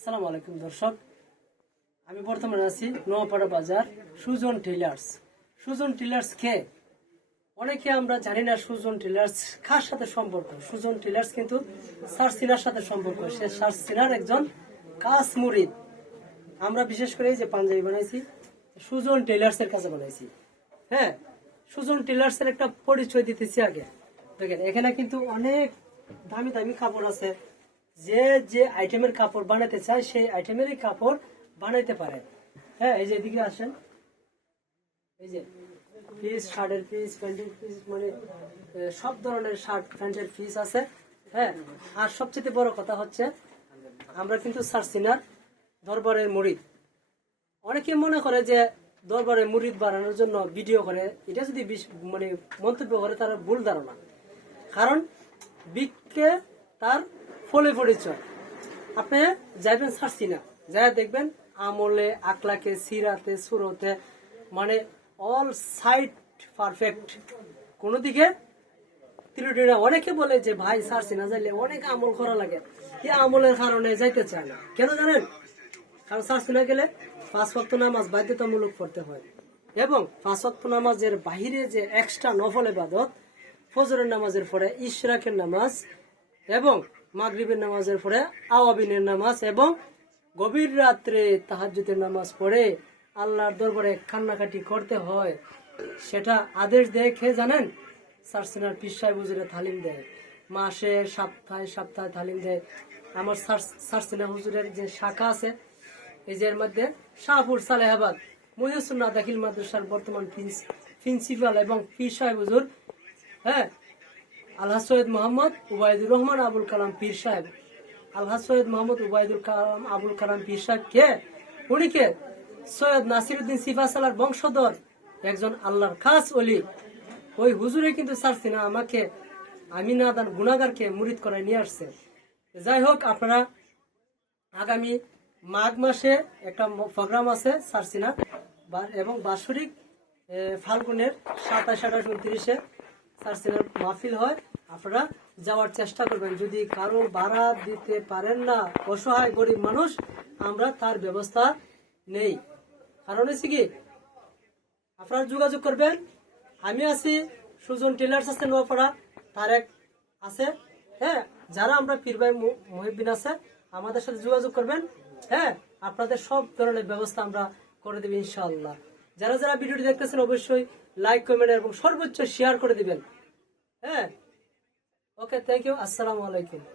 আসসালামু আলাইকুম দর্শক, আমি বর্তমানে আছি নোয়াপাড়া বাজার সুজন টেইলার্স। সুজন টেইলার্স কে অনেকে আমরা জানি না। সুজন টেইলার্স কার সাথে সম্পর্ক? সুজন টেইলার্স কিন্তু স্যার সিনার সাথে সম্পর্ক। সে স্যার সিনার একজন কাজ মুরিদ। আমরা বিশেষ করে এই যে পাঞ্জাবি বানাইছি সুজন টেইলার্স এর কাছে বানাইছি। হ্যাঁ, সুজন টেইলার্স এর একটা পরিচয় দিতেছি আগে। দেখেন এখানে কিন্তু অনেক দামি দামি কাপড় আছে। যে যে আইটেমের কাপড় বানাতে চায় সেই আইটেমেরই কাপড় বানাইতে পারে। হ্যাঁ, এই যে এদিকে আসেন, এই যে পিস, শার্টের পিস, প্যান্টের পিস, মানে সব ধরনের শার্ট প্যান্টের পিস আছে। হ্যাঁ, আর সবচেয়ে বড় কথা হচ্ছে আমরা কিন্তু স্যার সিনার দরবারের মুরিদ। অনেকে মনে করে যে দরবারে মুরিদ বাড়ানোর জন্য ভিডিও করে, এটা যদি মানে মন্তব্য করে তার ভুল ধারণা। কারণ বিককে তার ফলে পরিচয়। আপনি যাইবেন স্যার সিনা, যাই দেখবেন আমলে, আকলাকে, সিরাতে, সুরতে, মানে অল সাইড পারফেক্ট, কোনো দিকে ত্রুটি না। অনেকে বলে যে ভাই স্যার সিনা যাইলে অনেক আমল করা লাগে, এই আমলের কারণে যাইতে চায় না। কেন জানেন? কারণ স্যার সিনা গেলে 5 ওয়াক্ত নামাজ বাধ্যতামূলক পড়তে হয়, এবং 5 ওয়াক্ত নামাজের বাহিরে যে এক্সট্রা নফল ইবাদত, ফজরের নামাজের পরে ইশরাকের নামাজ, এবং মাগরিবের নামাজের পরে আওয়াবিনের নামাজ, এবং গভীর রাত্রে তাহাজ্জুদের নামাজ পড়ে আল্লাহর দরবারে কান্নাকাটি করতে হয়। সেটা আদেশ দেয় কে জানেন? স্যার সিনার পীর সাহেব হুজুরে তালিম দেয়, মাসে সপ্তাহে সপ্তাহে তালিম দেয়। আমার স্যার সিনা হুজুরের যে শাখা আছে, এই যে এর মধ্যে শাহপুর সালেহাবাদ মহিউসুন্নাহ দাখিল মাদ্রাসার বর্তমান প্রিন্সিপাল এবং পীর সাহেব হুজুর, হ্যাঁ, আলহাজ সৈয়দ মোহাম্মদ উবাইদুর রহমান আবুল কালাম পীর সাহেব। আলহাজ সৈয়দ মোহাম্মদ উবাইদুল কালাম আবুল কালাম পীর সাহেব কে? উনি কে? সৈয়দ নাসিরউদ্দিন সিফাসালার বংশধর, একজন আল্লাহর খাস ওলি। ওই হুজুরে কিন্তু স্যার সিনা আমাকে, আমি নাদান গুনাহগারকে মুরিদ করে নিয়ে আসছে। যাই হোক, আপনারা আগামী মাঘ মাসে একটা প্রোগ্রাম আছে স্যার সিনা, এবং বাৎসরিক ফাল্গুনের 27, 28, 29-এ স্যার সিনার মাহফিল হয়। আপনারা যাওয়ার চেষ্টা করবেন। যদি কারো ভাড়া দিতে পারেন না, অসহায় গরিব মানুষ, আমরা তার ব্যবস্থা নেই। কারণ হচ্ছে কি, আপনারা যোগাযোগ করবেন। আমি আছি, সুজন টেইলার্স আছে নোয়াপাড়া, তারেক আছে। হ্যাঁ, যারা আমরা পীর ভাই মুহিউদ্দিন আছে, আমাদের সাথে যোগাযোগ করবেন। হ্যাঁ, আপনাদের সব ধরনের ব্যবস্থা আমরা করে দেব ইনশাআল্লাহ। যারা যারা ভিডিওটি দেখতেছেন অবশ্যই লাইক, কমেন্ট এবং সর্বোচ্চ শেয়ার করে দিবেন। হ্যাঁ, ওকে, থ্যাংক ইউ, আসসালামু আলাইকুম।